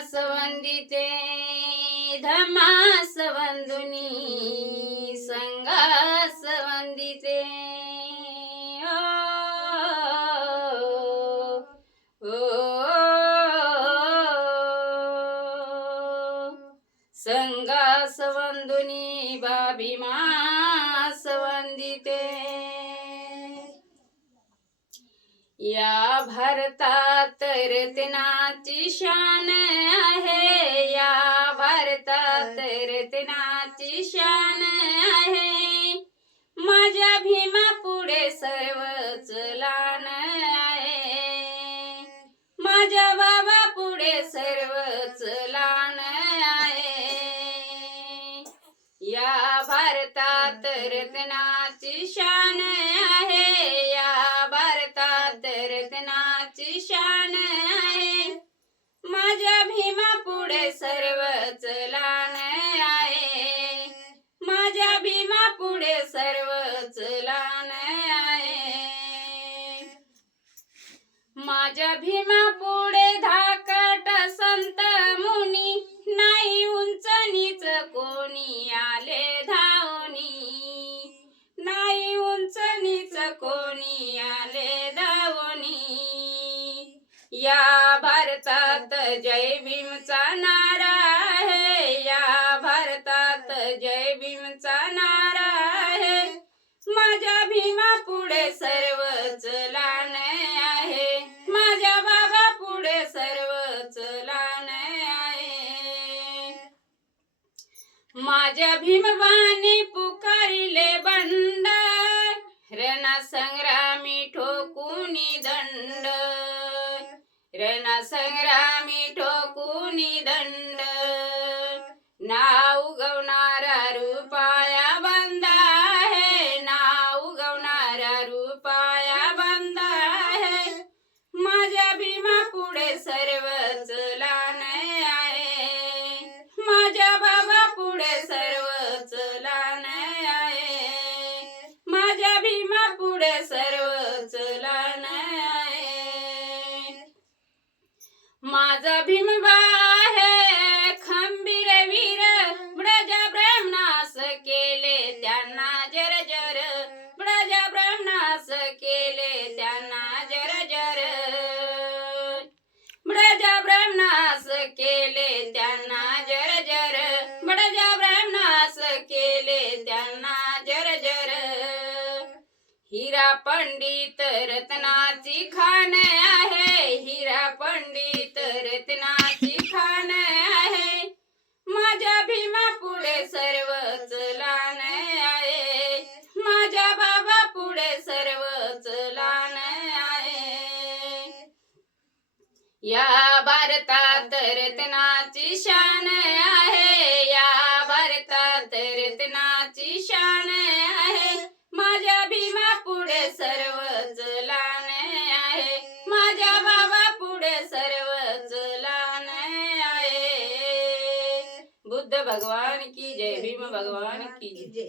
वंदिते धमास वंदुनी संगास वंदिते ओ, ओ, संगास वंदुनी बाबीमास या भारतात रत्नाची शान आहे. या भारतात रत्नाची शान आहे. माझ्या भीमा पुढे सर्वच लान आहे. माझ्या बाबा पुढे सर्वच लान आहे. या भारतात रत्नाची शान पुढे सर्वच लान आहे. माझ्या भीमा पुढे सर्वच लान आहे. माझ्या भीमा पुढे या भारतात जय भीमचा नारा आहे. या भारतात जय भीमचा नारा आहे. माझ्या भीमा पुढे सर्वच लान आहे. माझ्या बाबा पुढे सर्वच लान आहे. माझ्या भीमबानी पुकारिले बंड रण संग रण संग्रामी ठोकुनी दंड. ना माझा भीमबा आहे खंबीर वीर ब्रज ब्रह्मणास केले त्यांना जर जर ब्रज ब्रह्मणास केले त्यांना जर जर. ब्रज ब्रह्मणास केले त्यांना जर जर ब्रज ब्रह्मणास केले त्यांना जर जर. हिरा पंडित रत्नाची खा पुढे सर्वच आहे. माझ्या बाबा पुढे सर्वच लान आहे. या भारतात रत्नाची शान आहे. या भारतात रत्नाची शान आहे. माझ्या भीमा पुढे सर्वच બુદ્ધ ભગવાન કી જય ભીમ ભગવાન કી જય